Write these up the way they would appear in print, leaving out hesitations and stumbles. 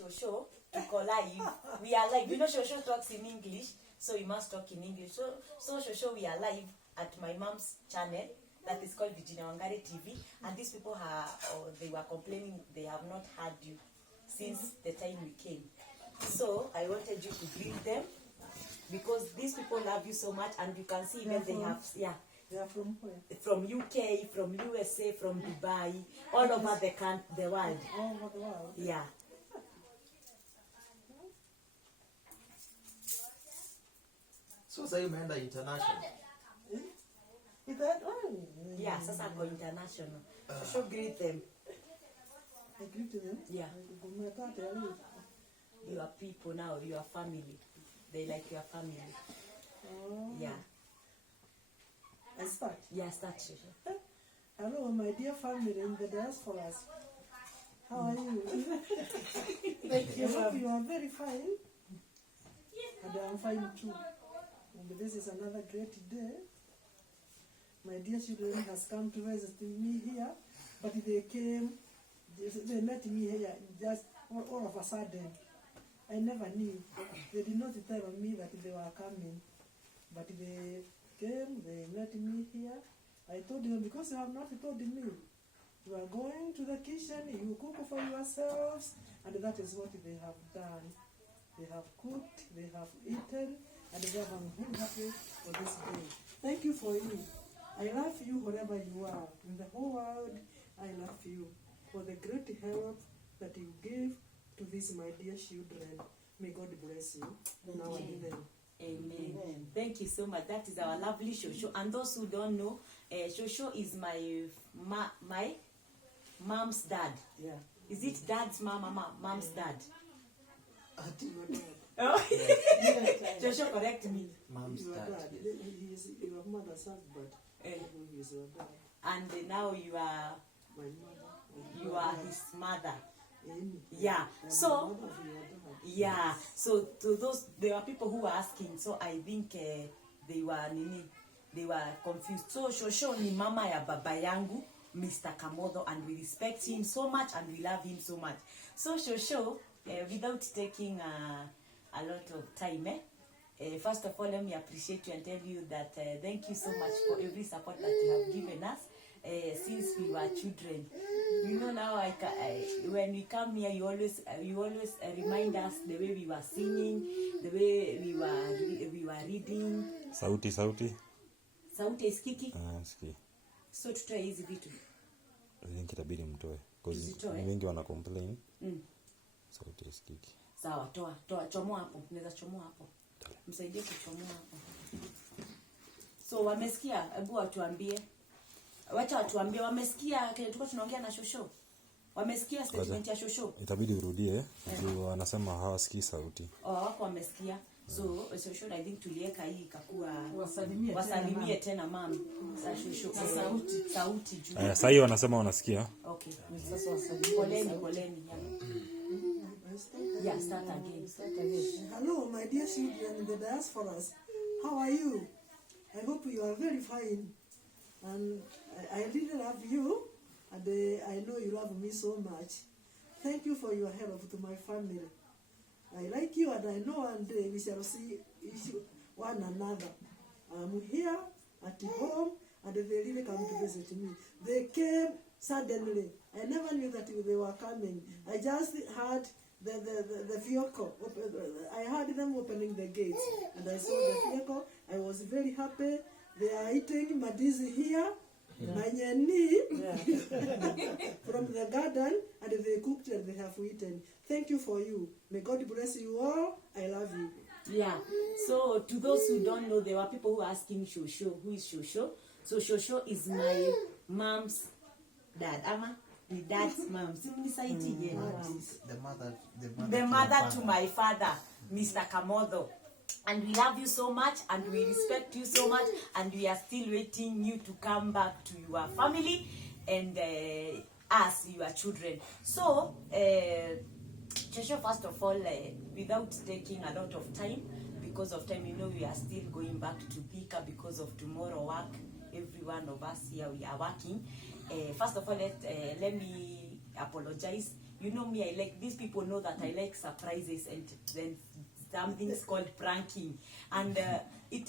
Shosho tuko live. We are live. You know Shosho talks in English, so we must talk in English. So Shosho, we are live at my mom's channel that is called Virginia Wangari TV, and these people they were complaining they have not heard you since the time we came. So I wanted you to greet them because these people love you so much, and you can see even they are from where? From UK, from USA, from Dubai, all over the world. All over the world? Yeah. So say umeenda international. Is that one? Yeah, sasa go international. So greet them. I greet them? Yeah. Your people now, your family. They like your family. Oh. Yeah. I start? Yeah, start. Hello, my dear family in the diaspora. How are you? Thank you. I hope you are very fine. And I am fine too. And this is another great day. My dear children has come to visit me here, but they met me here just all of a sudden. I never knew. They did not tell me that they were coming, but they came, they met me here. I told them, because you have not told me, you are going to the kitchen, you cook for yourselves, and that is what they have done. They have cooked, they have eaten, and they have been happy for this day. Thank you for you. I love you wherever you are. In the whole world, I love you for the great help that you give to these my dear children. May God bless you now and then. Amen. Amen. Thank you so much. That is our lovely Shosho. And those who don't know, Shosho is my mom's dad. Yeah. Is it dad's mom's dad? Oh. Shosho, correct me. Mom's dad. He is your mother's husband. He is your dad. And now you are my mother. You are his mother. Yeah. So yeah. So to those, there were people who were asking. So I think they were confused. So Shosho ni mama ya baba yangu, Mr. Kamodo, and we respect him so much and we love him so much. So Shosho, without taking a lot of time, first of all, let me appreciate you and tell you that thank you so much for every support that you have given us since we were children. You know, now when we come here, you always remind us the way we were singing, the way we were reading. Sauti. Sauti isikiki? Sikii. So tutoe hizi vitu. Itabidi mtoe. Because wengi wana complain. Sauti isikiki. Sawa, toa chomoa hapo. Unaweza chomoa hapo. Msaidie kuchomoa hapo. So wamesikia, hebu watuambie. Wacha watuambie wamesikia kile tulikuwa tunaongea na Shosho. Wamesikia statement ya Shosho. Itabidi urudie, ndio wanasema hawasikii sauti. Wako wamesikia. So Shosho, I think tulieka hii ikakuwa wasalimie tena mama za Shosho. Sauti juu. Sasa hiyo wanasema wanasikia. Okay. Sasa wasalimie. Poleni. Yeah, start again. Hello, my dear children in the diasporas. How are you? I hope you are very fine. And I really love you. And I know you love me so much. Thank you for your help to my family. I like you, and I know one day we shall see one another. I'm here at home, and they really come to visit me. They came suddenly. I never knew that they were coming. I just heard the vehicle. I heard them opening the gates, and I saw the vehicle. I was very happy. They are eating madizi here, manyeni from the garden, and they cooked and they have eaten. Thank you for you. May God bless you all. I love you. Yeah. So to those who don't know, there were people who are asking Shosho, who is Shosho? So Shosho is my mom's dad. Ama? The dad's mom. The mother to my father, Mr. Kamodo. And we love you so much, and we respect you so much, and we are still waiting you to come back to your family and us, your children. So, Shosho, first of all, without taking a lot of time, because of time, you know, we are still going back to Pika because of tomorrow work. Every one of us here, we are working. First of all, let me apologize You know me, I like, these people know that I like surprises and then something's called pranking. And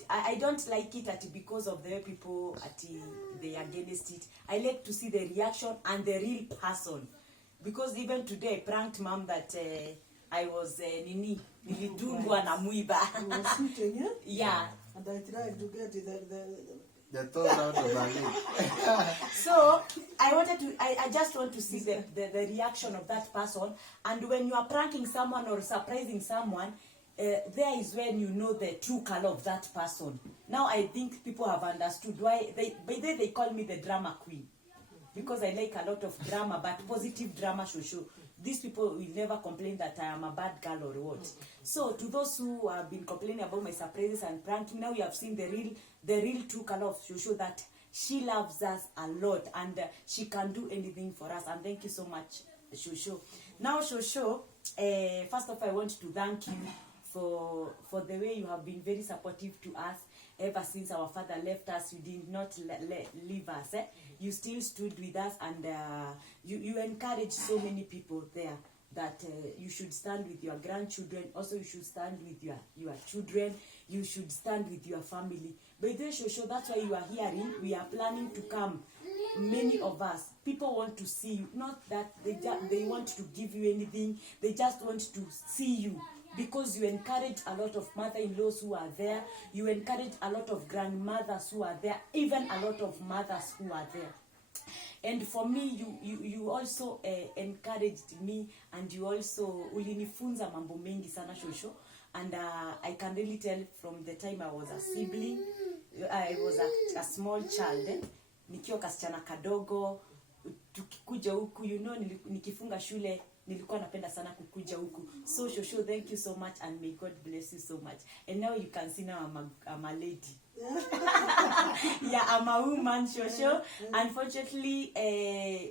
I don't like it because of the way people they are against it. I like to see the reaction and the real person. Because even today I pranked mom that I was nilidungwa na mwiba. You were sitting, yeah? Yeah. And I tried to get The thought out of my leg. So I just want to see the reaction of that person. And when you are pranking someone or surprising someone, there is when you know the true color of that person. Now I think people have understood why they call me the drama queen, because I like a lot of drama, but positive drama. Shosho. These people will never complain that I am a bad girl or what. So to those who have been complaining about my surprises and pranking, now you have seen the real true color of Shosho, that she loves us a lot and she can do anything for us. And thank you so much, Shosho. Now Shosho, first of all, I want to thank you for the way you have been very supportive to us ever since our father left us. You did not leave us. You still stood with us, and you encouraged so many people there that you should stand with your grandchildren. Also, you should stand with your children. You should stand with your family. By the way, Shosho, that's why you are hearing. We are planning to come. Many of us, people want to see you. Not that they want to give you anything. They just want to see you. Because you encourage a lot of mother-in-laws who are there. You encourage a lot of grandmothers who are there. Even a lot of mothers who are there. And for me, you also encouraged me, and you also ulinifunza mambo mengi sana, Shosho. And I can really tell from the time I was a sibling, I was a small child, nikiwa kasichana kadogo, tukikuja huku, nikifunga shule, nilikuwa napenda sana kukuja huku. So Shosho, thank you so much, and may God bless you so much. And now you can see now I'm a lady. Yeah, I'm a woman, Shosho. Unfortunately,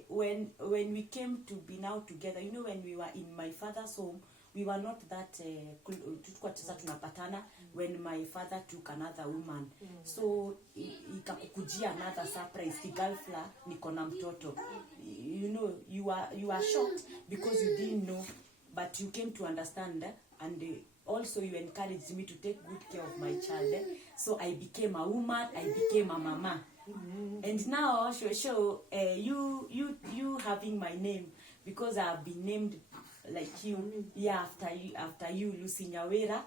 when we came to be now together, when we were in my father's home, we were not that tunapatana when my father took another woman. So ikakukujia another surprise, kigafla niko na mtoto. You are shocked because you didn't know, but you came to understand, and also you encouraged me to take good care of my child. So I became a woman, I became a mama. And now, Shosho, you having my name, because I have been named like you, yeah, after you, Lucy Nyawera.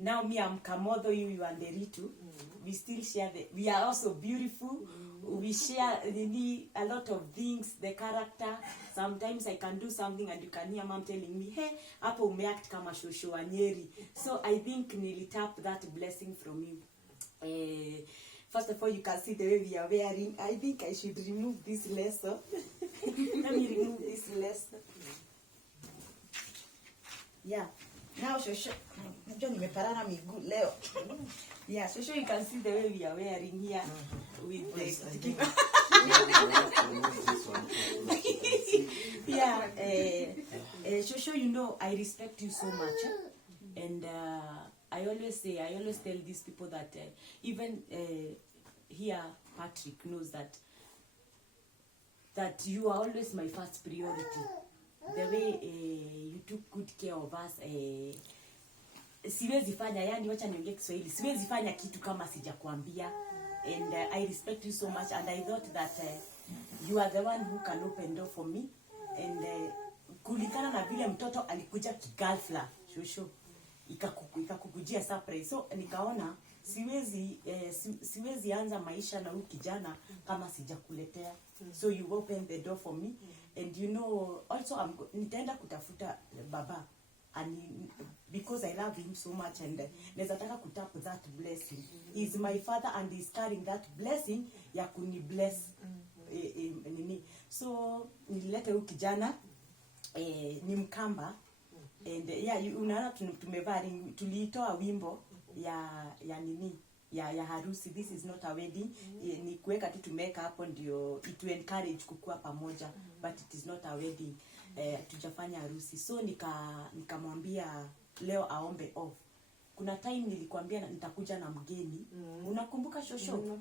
Now me, I'm Kamodho, you are Nderitu. We still share we are also beautiful. We share a lot of things, the character. Sometimes I can do something and you can hear mom telling me, hey, hapo umeact kama Shosho wa Nyeri. So I think nilitap that blessing from you. First of all, you can see the way we are wearing. I think I should remove this lasso. Let me remove this lasso. Yeah. Now, Shosho, yeah, Shosho, you can see the way we are wearing here with the yeah. Shosho, I respect you so much, and I always tell these people that even here, Patrick knows that you are always my first priority. The way you took good care of us, siwezi fanya, yani wacha niongee Kiswahili, siwezi fanya kitu kama sijakwambia. And I respect you so much, and I thought that you are the one who can open door for me. And kulikana na vile mtoto alikuja kigafla, Shosho, ikakukujia surprise. So nikaona siwezi anza maisha na huyu kijana kama sijakuletea. So you open the door for me, and also nitaenda kutafuta baba, and because I love him so much, and nezataka kutap that blessing. He's my father, and he's carrying that blessing ya kuni bless nini. So nilileta huyu kijana ni Mkamba, and yeah, unaona tumevaa, tuliitoa wimbo ya nini ya harusi. This is not a wedding. Ni kuweka tu tumeka hapo ndio to encourage kukua pamoja, but it is not a wedding. Tujafanya harusi. So nikamwambia leo aombe off. Kuna time nilikwambia nitakuja na mgeni. Unakumbuka Shosho?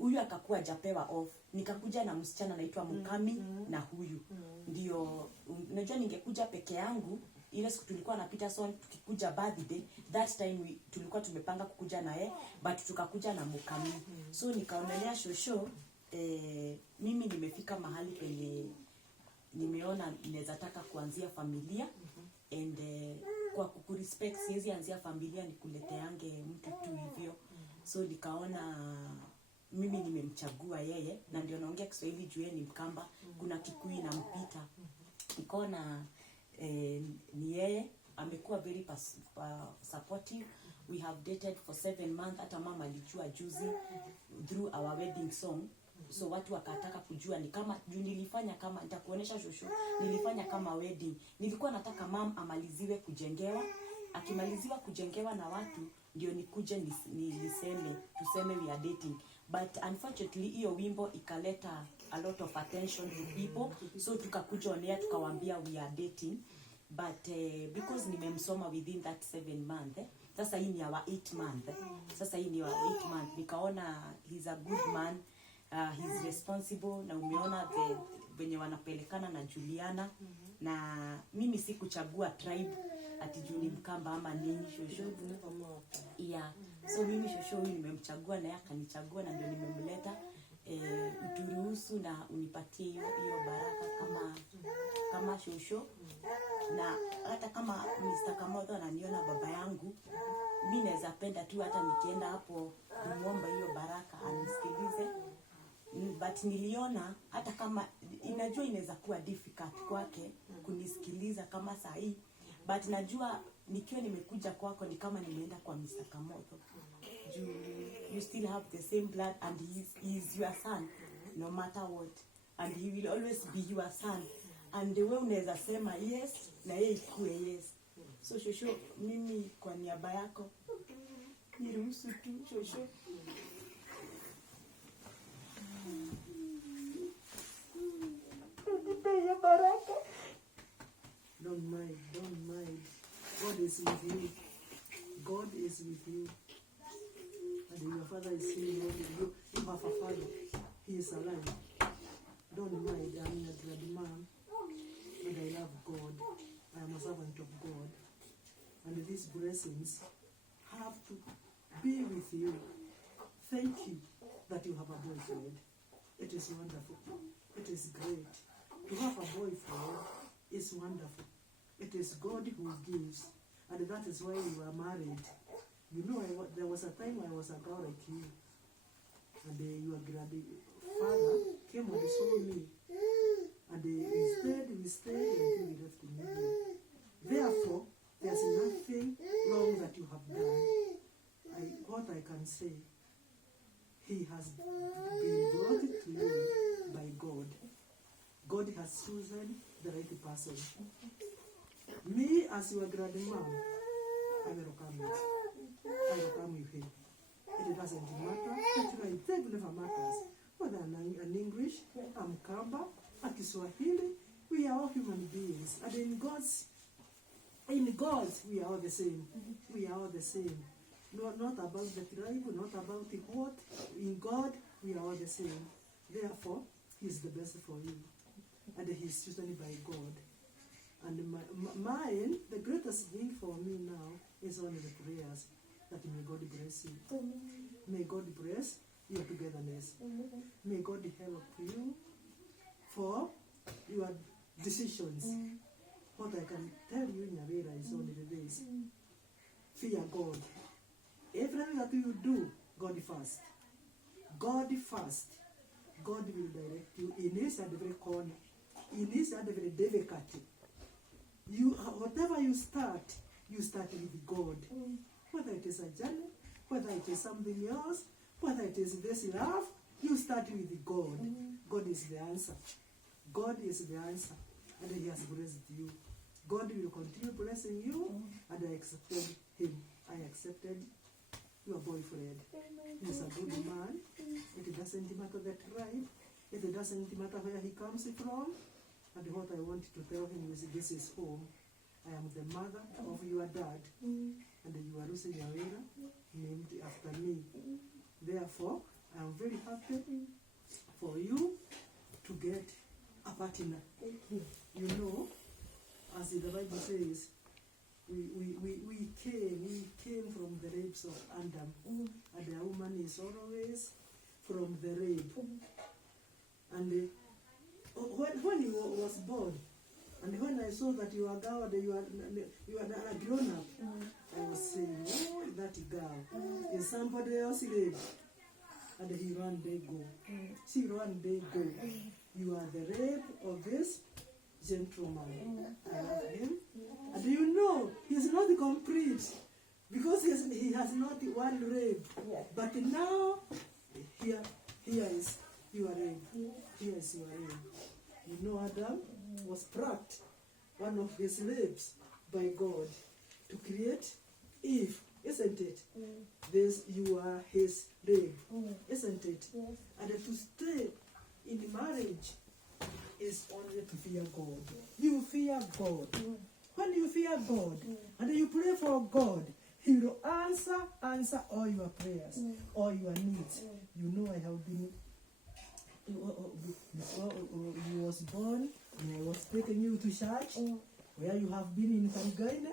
huyu akakuwa hajapewa off, nikakuja na msichana anaitwa Mukami na huyu ndio unajua ningekuja peke yangu ile siku tulikuwa na Peterson tukikuja birthday that time tulikuwa tumepanga kukuja naye but tukakuja na Mukami. So nikaonelea shosho mimi nimefika mahali penye nimeona ninaweza taka kuanzia familia and kwa kukurespect siwezi anzia familia nikuleteange mtu tu hivyo. So nikaona mimi nimemchagua yeye na ndio naongea Kiswahili juu yeye ni Mkamba, kuna Kikuyu na Mpita. Nikaona ni yeye amekuwa very supportive. We have dated for 7 months, hata mama alijua juzi through our wedding song. So watu wakataka kujua ni kama juu nilifanya kama nitakuonesha shosho, nilifanya kama wedding. Nilikuwa nataka mam amaliziwe kujengewa, akimaliziwa kujengewa na watu ndio nikuje niseme tuseme we are dating. But unfortunately hiyo wimbo ikaleta a lot of attention to people, so tukakuja onea tukawaambia we are dating. But because nimemsoma within that 7 month sasa hii ni our 8 month sasa hii ni our 8 month nikaona he's a good man, he's responsible, na umeona venye wanapelekana na Juliana. Na mimi sikuchagua tribe ati juu ni Mkamba ama nini shosho. Yeah. So mimi shosho huyu nimemchagua na yeye akanichagua na ndio nimemleta. Uturuhusu na unipatie hiyo baraka kama shosho. Na hata kama Mr. Kamotho ananiona baba yangu, mimi naweza penda tu hata nikienda hapo kumuomba hiyo baraka anisikilize. But niliona hata kama inajua inaweza kuwa difficult kwake kunisikiliza kama saa hii, but najua nikiwa nimekuja kwako ni kama nimeenda kwa Mr. Kamotho. You still have the same blood and he is your son no matter what, and he will always be your son, and the way unaweza sema yes na yeye ikuwe yes. So shosho, mimi kwa niaba yako niruhusu tu shosho. Don't mind. God is with you. God is with you. And your father is saying, you have a father. He is alive. Don't mind. I am a glad man. And I love God. I am a servant of God. And these blessings have to be with you. Thank you that you have a boyfriend. It is wonderful. It is great. To have a boyfriend is wonderful. It is God who gives. And that is why we were married. You know, there was a time I was a girl like you. And your grandfather came and saw me. And we stayed until we left India. Therefore, there's nothing wrong that you have done. What I can say, he has been brought to you by God. God has chosen the right person. Me, as your grandma, I welcome you. I welcome you here. It doesn't matter. It never matters. Whether I'm English, I'm Kamba, I'm Kiswahili, we are all human beings. And in God, we are all the same. We are all the same. Not about the tribe, not about the what. In God, we are all the same. Therefore, He is the best for you. And He is chosen by God. And mine, the greatest thing for me now is only the prayers that may God bless you. May God bless your togetherness. May God help you for your decisions. What I can tell you, Nyawira, is only this. Fear God. Everything that you do, God first. God first. God will direct you in His and every corner, in His and every difficulty. Whatever you start with God. Whether it is a journey, whether it is something else, whether it is this love, you start with God. God is the answer. God is the answer. And He has blessed you. God will continue blessing you. And I accepted him. I accepted your boyfriend. He's a good man. It doesn't matter the tribe. It doesn't matter where he comes from. And what I want to tell him is this is home. I am the mother of your dad. And you are Lucy Nyawira, named after me. Therefore, I'm very happy for you to get a partner. You know, as the Bible says, we came from the rapes of Adam, and the woman is always from the rape. And when you was born, and when I saw that you are girl, you are a grown up, I was saying, oh, that girl is somebody else rape. And he one day go. She one day go. You are the rape of this gentleman. I love him. And you know, he's not complete. Because he has not one rape. But now, here is your rape. Here is your rape. You know, Adam was plucked, one of his lips, by God to create Eve, isn't it? This, you are his rape, isn't it? And to stay in marriage is only to fear God. You fear God. When you fear God and you pray for God, He will answer all your prayers, all your needs. You know, I have been, before you was born, and I was taking you to church, where you have been in Karigaina,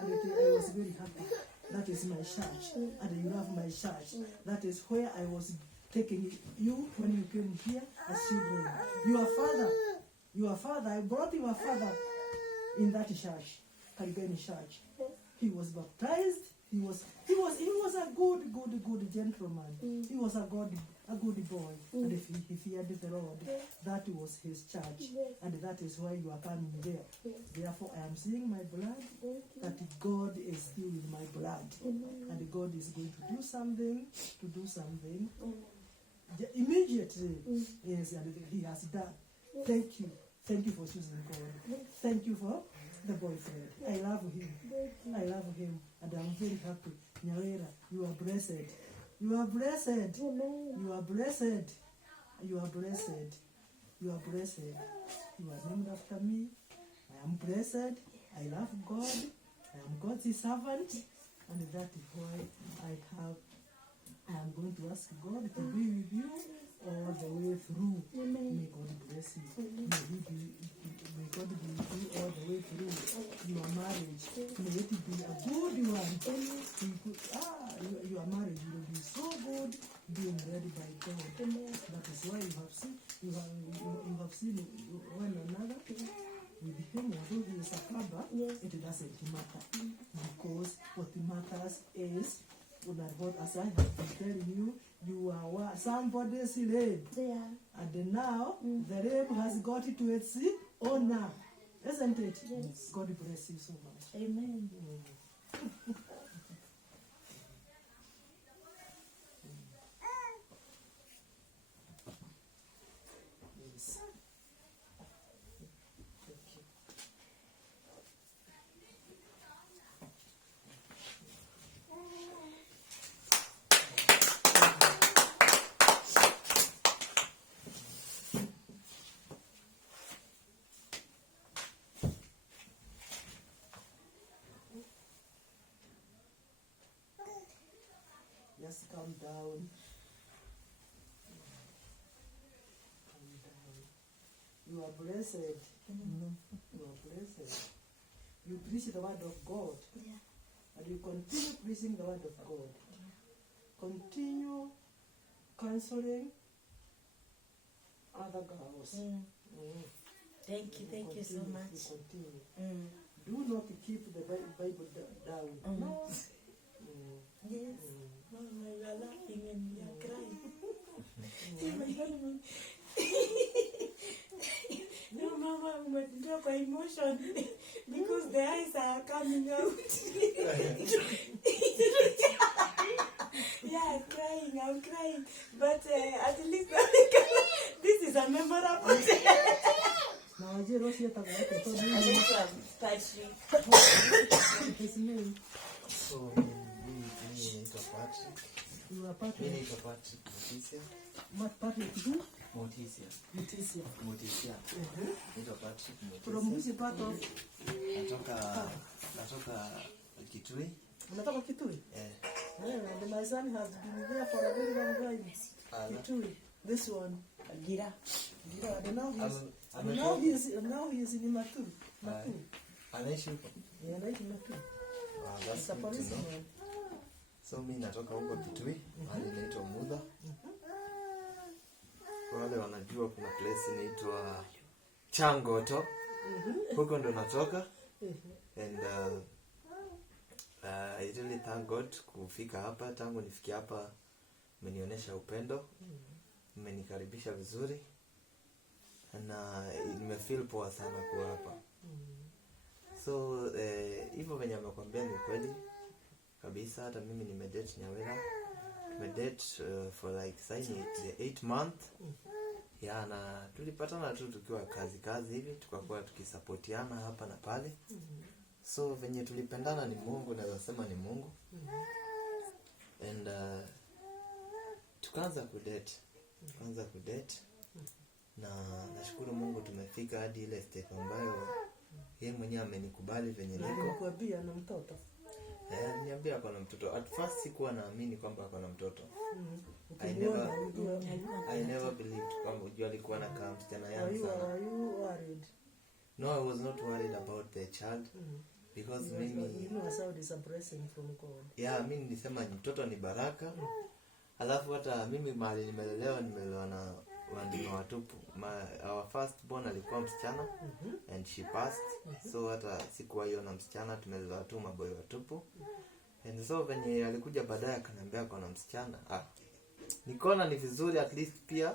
and I was very happy. That is my church, and you love my church. That is where I was taking you when you came here as children. Your father, I brought your father in that church, Karigaina church. He was baptized. He was a good gentleman. He was a good boy, and if he feared the Lord, that was his church, and that is why you are coming there. Therefore, I am seeing my blood, that God is still in my blood, and God is going to do something, immediately. Yes, and He has done. Thank you for choosing God. Thank you for the boyfriend. I love him, and I'm very happy. Nyawera, you are blessed. You are blessed. You are blessed. You are blessed. You are blessed. You are named after me. I am blessed. I love God. I am God's servant, and that is why I am going to ask God to be with you all the way through. May God bless you. May God be with you all the way through your marriage. May it be a good one. Your marriage will be so good, being led by God. That is why you have seen one another. With him, although he is a father, it doesn't matter. Because what matters is, as I have been telling you, you are somebody's rape. And now, the rape has got to its owner. Isn't it? Yes. God bless you so much. Amen. Yes. Thank you. Just calm down. Calm down. You are blessed. You are blessed. You preach the word of God. And you continue preaching the word of God. Continue counseling other girls. Thank you so much. Continue. Do not keep the Bible down. No. Yes. Mama, you are laughing and you are crying. See my husband. No, Mama, I'm going to drop my emotion because the eyes are coming out. Yeah, I'm crying. But at least this is a memorable day. Patrick. His name. So, You are Patrick. mimi naitwa Patrick Mutisia. Patrick who? Mutisia. Naitwa Patrick From Mutisia. which part of? Natoka Kitui. Unatoka Kitui? Eh. And my son has been there for a very long time. Kitui. This one. Gira. And now he is in Maturu. Maturu. Anaishi huko. Yeah, anaishi Maturu. That's It's a good to know. policeman. So mimi natoka huko Kitui, mahali inaitwa Mudha. Wale wanajua kuna place inaitwa Changoto. Huko ndo natoka. And I really thank God kufika hapa. Tangu nifikie hapa mmenionyesha upendo. Mmenikaribisha vizuri. Na nimefeel poa sana kuwa hapa. So hivyo venye amekwambia ni kweli kabisa. Hata mimi nimedate Nyawera. Nimedate for like saying the 8 month. Ya na tulipatana tu tukiwa kazi hivi, tukakuwa tukisupportiana hapa na pale. So venye tulipendana ni Mungu, naweza sema ni Mungu. And tukaanza kudate. Na nashukuru Mungu tumefika hadi ile step ambayo yeye mwenyewe amenikubali venye niko. Nikuambia na mtoto. Niambia ako na mtoto. At first sikuwa naamini kwamba ako na mtoto. I never believed kwamba ujua alikuwa na kama msichana yangu sana. Were you worried? No, I was not worried about the child. Because mimi You know as how it is a blessing from God. yeah, mimi nilisema mtoto ni baraka. Alafu hata mimi mahali nimelelewa na wandima watupu. Our first born alikuwa msichana and she passed. So hata sikuwaiona msichana, tumelelewa tu maboy watupu. And so venye alikuja baadaye akaniambia kuna msichana. Nikaona ni vizuri at least pia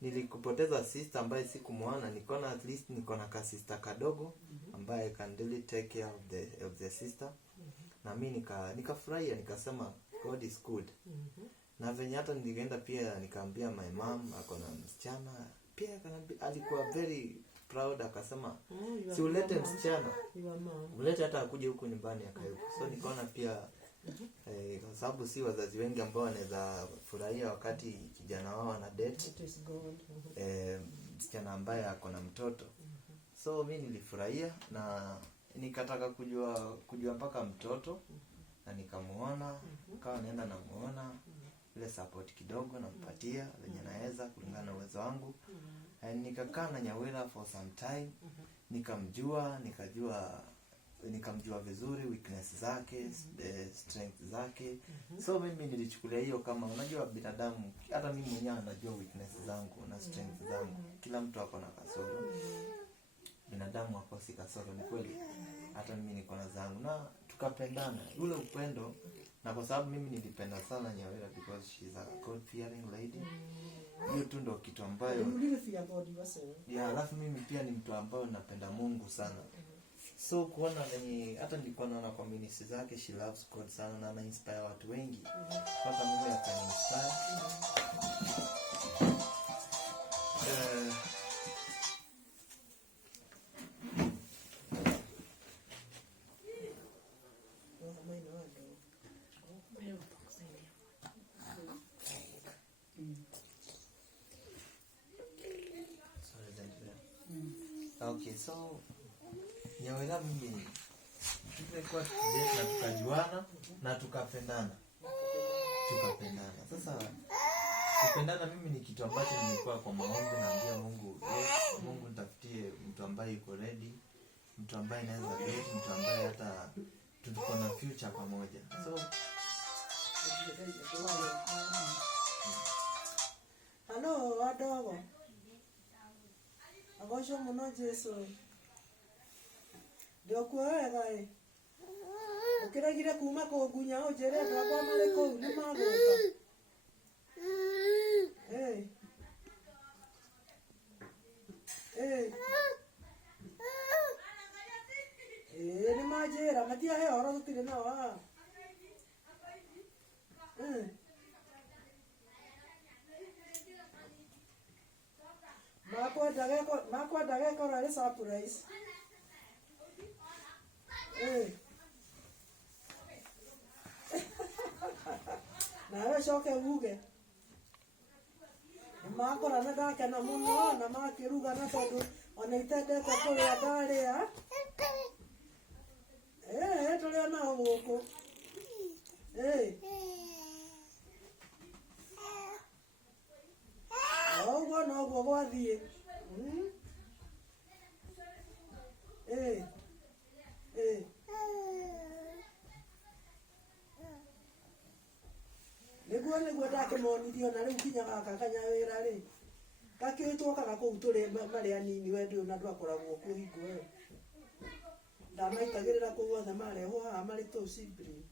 nilikupoteza sister ambaye sikumwona. Nikaona at least niko na ka sister kadogo ambaye can really take care of the sister. Na mimi nikafurahia nikasema God is good. Na venye hata nilienda pia nikaambia my mom ako na msichana. Pia alikuwa very proud akasema si ulete msichana. Ulete hata akuje huko nyumbani akae huko. So nikaona pia kwa sababu si wazazi wengi ambao wanaweza furahia wakati kijana wao ana date msichana ambaye ako na mtoto. So mimi nilifurahia na nikataka kujua mpaka mtoto na nikamuona, kawa naenda namuona ile support kidogo nampatia venye naweza kulingana na uwezo wangu. Nikakaa na Nyawera for some time, nikamjua vizuri weakness zake, strength zake. So mimi nilichukulia hiyo kama unajua binadamu, hata mimi mwenyewe najua weakness zangu na strength zangu. Kila mtu ako na kasoro. Binadamu hakosi kasoro, ni kweli. Hata mimi niko na zangu na tukapendana. Ule upendo, na kwa sababu mimi nilipenda sana Nyawera because she's a God fearing lady. Hiyo tu ndio kitu ambayo yeah, alafu mimi pia ni mtu ambaye napenda Mungu sana. So kuona venye hata nilikuwa naona kwa ministry zake she loves God sana na ana-inspire watu wengi. Mpaka mimi akani-inspire. Okay, so Nyawera mimi tumekuwa tukidate na tukajuana na tukapendana. Sasa kupendana mimi ni kitu ambacho nilikuwa kwa maombi naambia Mungu, Mungu nitafutie mtu ambaye yuko ready, mtu ambaye anaweza date, mtu ambaye hata tuko na future pamoja. So hello wadogo. Agosho muno Jesu. Ndio kuwega ukiragire kuma kugunya ujere kwa mareko ni magoka. Ni majera matia he oro tutire na wa. Makwa daga ko rale surprise. Na shoke uge. Makora na daka na muno na makiruga na tondu ona itende ko kuria ndari ya. Tuli na guku. guo niguo ndakimonithio na riu kinya gaka kanya wira ri gakitwokaga kuu turi mari anini wendi na ndwakoragwo kuo hingo ĩyo ndamaitagĩrĩra kũu othe marehwo haha marĩ tũ sibling